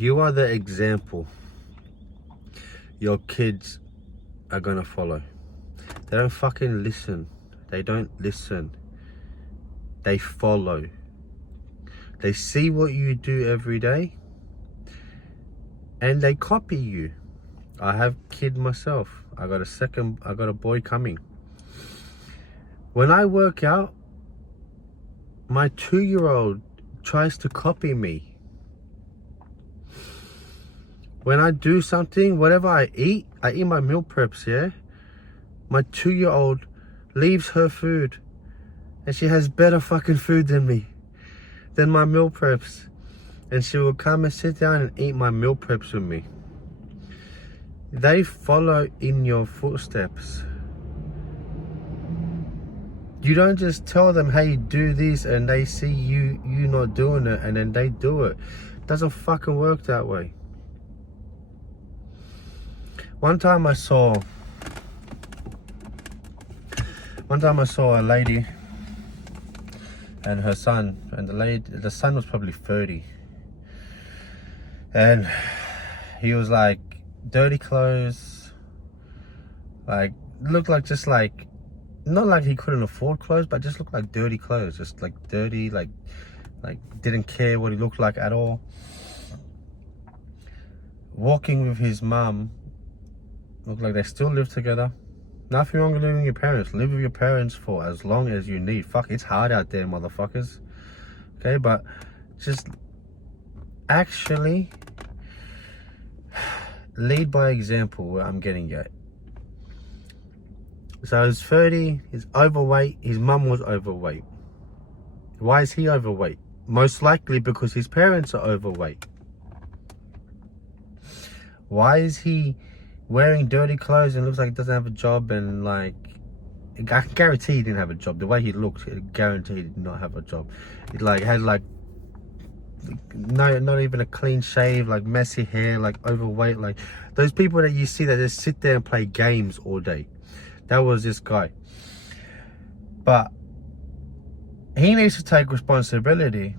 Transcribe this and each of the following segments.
You are the example your kids are gonna follow. They don't fucking listen. They don't listen. They follow. They see what you do every day and they copy you. I have a kid myself. I got a boy coming. When I work out, my 2-year-old tries to copy me. When I do something, whatever I eat my meal preps, yeah? My 2-year-old leaves her food and she has better fucking food than me, than my meal preps. And she will come and sit down and eat my meal preps with me. They follow in your footsteps. You don't just tell them, hey, do this, and they see you not doing it and then they do it. It doesn't fucking work that way. One time I saw a lady and her son, and the son was probably 30. And he was like dirty clothes, like looked like just like, not like he couldn't afford clothes, but just looked like dirty clothes, just like dirty, like didn't care what he looked like at all. Walking with his mum, looked like they still live together. Nothing wrong with living with your parents. Live with your parents for as long as you need. Fuck, it's hard out there, motherfuckers. Okay, but just actually lead by example, where I'm getting at. So he's 30, he's overweight, his mum was overweight. Why is he overweight? Most likely because his parents are overweight. Why is he wearing dirty clothes and looks like he doesn't have a job, and like, I can guarantee he didn't have a job. The way he looked, I guarantee he did not have a job. He like had like, no, not even a clean shave, like messy hair, like overweight, like those people that you see that just sit there and play games all day. That was this guy. But he needs to take responsibility.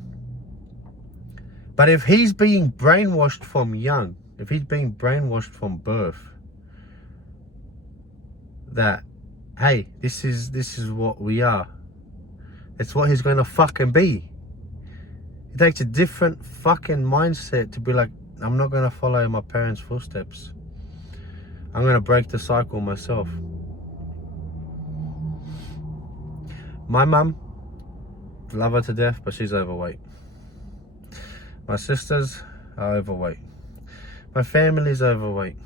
But if he's being brainwashed from young, if he's being brainwashed from birth, that, hey, this is what we are, it's what he's gonna fucking be. It takes a different fucking mindset to be like, I'm not gonna follow my parents' footsteps. I'm gonna break the cycle myself. My mum, love her to death, but she's overweight. My sisters are overweight. My family's overweight.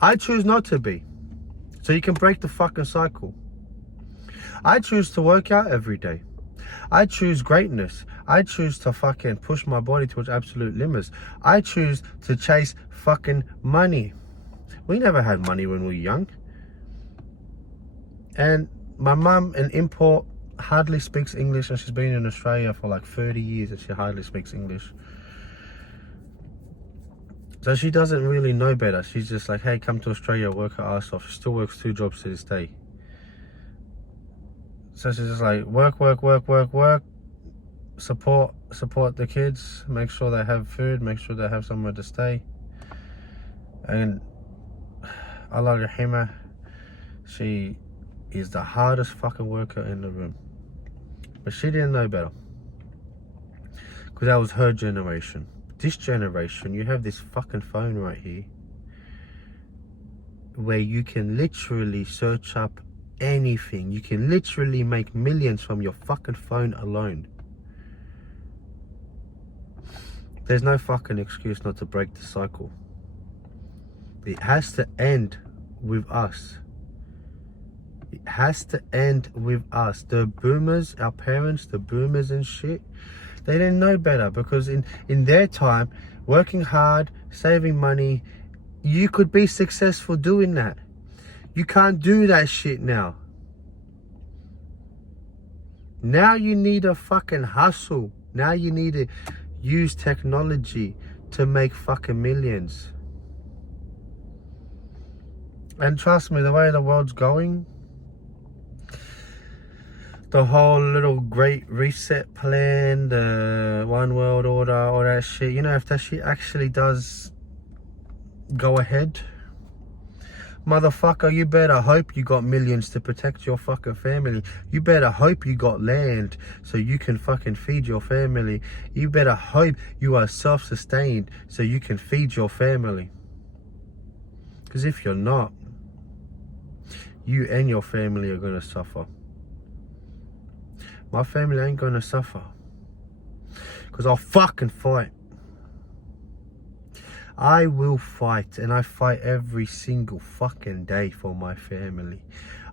I choose not to be, so you can break the fucking cycle. I choose to work out every day. I choose greatness. I choose to fucking push my body to its absolute limits. I choose to chase fucking money. We never had money when we were young. And my mum, an import, hardly speaks English, and she's been in Australia for like 30 years and she hardly speaks English. So she doesn't really know better. She's just like, hey, come to Australia, work her ass off. She still works 2 jobs to this day. So she's just like, work, support the kids, make sure they have food, make sure they have somewhere to stay. And Allah rahimah, she is the hardest fucking worker in the room. But she didn't know better, because that was her generation. This generation, you have this fucking phone right here where you can literally search up anything. You can literally make millions from your fucking phone alone. There's no fucking excuse not to break the cycle. It has to end with us. It has to end with us. The boomers, our parents, the boomers and shit, they didn't know better, because in their time, working hard, saving money, you could be successful doing that. You can't do that shit now. Now you need a fucking hustle. Now you need to use technology to make fucking millions. And trust me, the way the world's going, the whole little Great Reset plan, the One World Order, all that shit. You know, if that shit actually does go ahead, motherfucker, you better hope you got millions to protect your fucking family. You better hope you got land so you can fucking feed your family. You better hope you are self-sustained so you can feed your family. Because if you're not, you and your family are gonna suffer. My family ain't gonna suffer. Because I'll fucking fight. I will fight, and I fight every single fucking day for my family.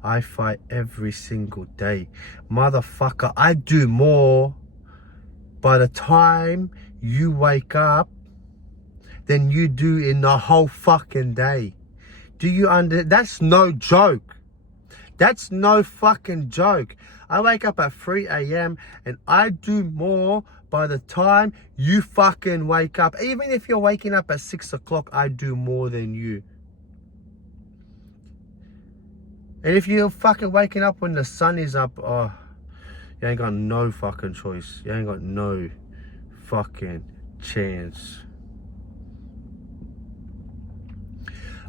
I fight every single day. Motherfucker, I do more by the time you wake up than you do in the whole fucking day. Do you that's no joke. That's no fucking joke. I wake up at 3 a.m. and I do more by the time you fucking wake up. Even if you're waking up at 6 o'clock, I do more than you. And if you're fucking waking up when the sun is up, oh, you ain't got no fucking choice. You ain't got no fucking chance.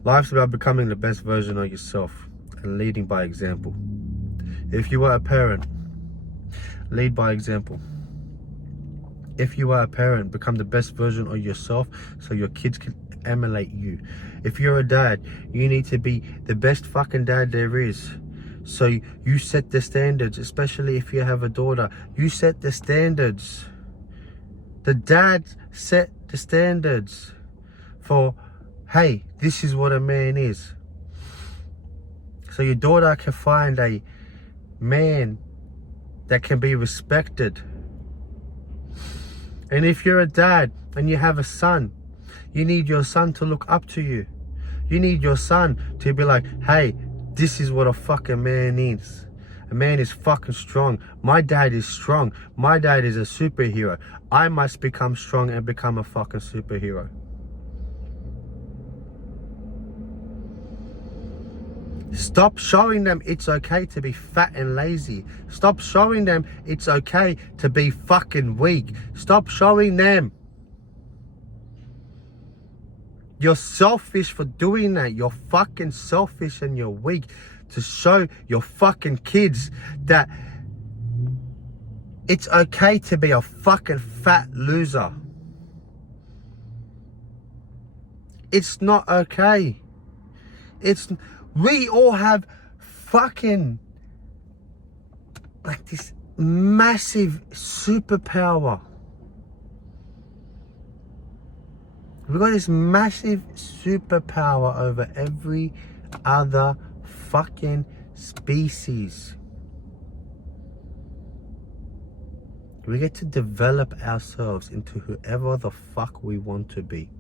Life's about becoming the best version of yourself and leading by example. If you are a parent, lead by example. If you are a parent, become the best version of yourself so your kids can emulate you. If you're a dad, you need to be the best fucking dad there is. So you set the standards, especially if you have a daughter. You set the standards. The dads set the standards for, hey, this is what a man is. So your daughter can find a man that can be respected. And if you're a dad and you have a son, you need your son to look up to you. You need your son to be like, hey, this is what a fucking man is. A man is fucking strong. My dad is strong. My dad is a superhero. I must become strong and become a fucking superhero. Stop showing them it's okay to be fat and lazy. Stop showing them it's okay to be fucking weak. Stop showing them you're selfish for doing that. You're fucking selfish and you're weak. To show your fucking kids that it's okay to be a fucking fat loser. It's not okay. We all have fucking like this massive superpower. We've got this massive superpower over every other fucking species. We get to develop ourselves into whoever the fuck we want to be.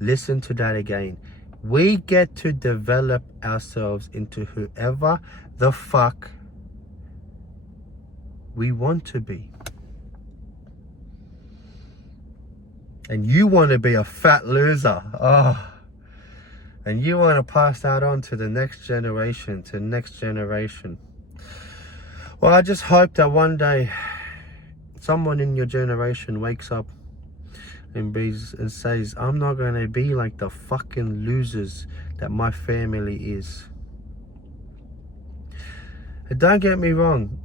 Listen to that again. We get to develop ourselves into whoever the fuck we want to be. And you want to be a fat loser. Oh. And you want to pass that on to the next generation, to the next generation. Well, I just hope that one day someone in your generation wakes up and says, I'm not going to be like the fucking losers that my family is. And don't get me wrong,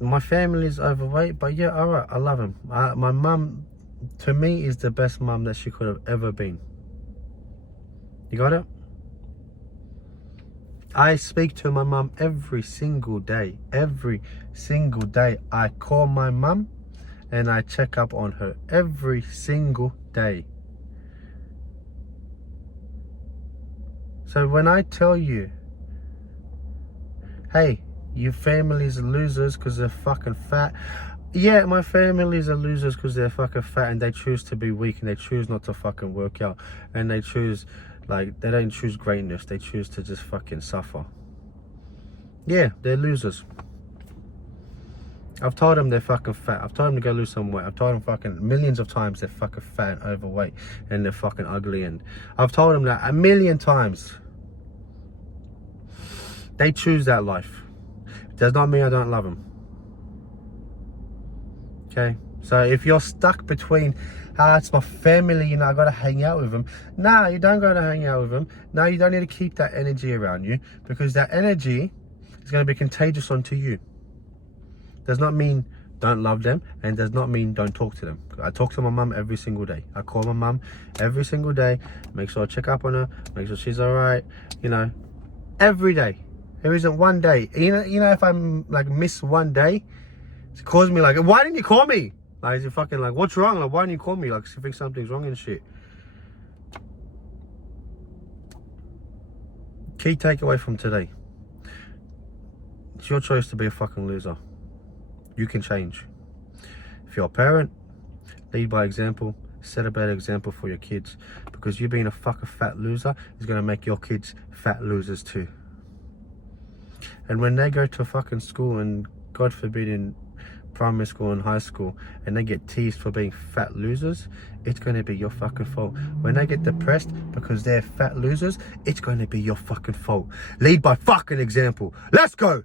my family is overweight, but yeah, alright, I love him. My mum, to me, is the best mum that she could have ever been. You got it? I speak to my mum every single day. Every single day. I call my mum and I check up on her every single day. So when I tell you, hey, your family's losers because they're fucking fat. Yeah, my family's are losers because they're fucking fat and they choose to be weak and they choose not to fucking work out. And they choose, like, they don't choose greatness. They choose to just fucking suffer. Yeah, they're losers. I've told them they're fucking fat. I've told them to go lose some weight. I've told them fucking millions of times they're fucking fat and overweight and they're fucking ugly. And I've told them that a million times. They choose that life. Does not mean I don't love them. Okay? So if you're stuck between, it's my family, you know, I gotta hang out with them. Nah, you don't gotta hang out with them. No, you don't need to keep that energy around you, because that energy is gonna be contagious onto you. Does not mean don't love them, and does not mean don't talk to them. I talk to my mum every single day. I call my mum every single day, make sure I check up on her, make sure she's all right, you know, every day. There isn't one day, you know, if I'm like miss one day, she calls me like, why didn't you call me? Like, is it fucking like, what's wrong? Like, why didn't you call me? Like, she thinks something's wrong and shit. Key takeaway from today: it's your choice to be a fucking loser. You can change. If you're a parent, lead by example. Set a better example for your kids, because you being a fucking fat loser is going to make your kids fat losers too. And when they go to fucking school, and God forbid in primary school and high school, and they get teased for being fat losers, it's going to be your fucking fault. When they get depressed because they're fat losers, it's going to be your fucking fault. Lead by fucking example. Let's go.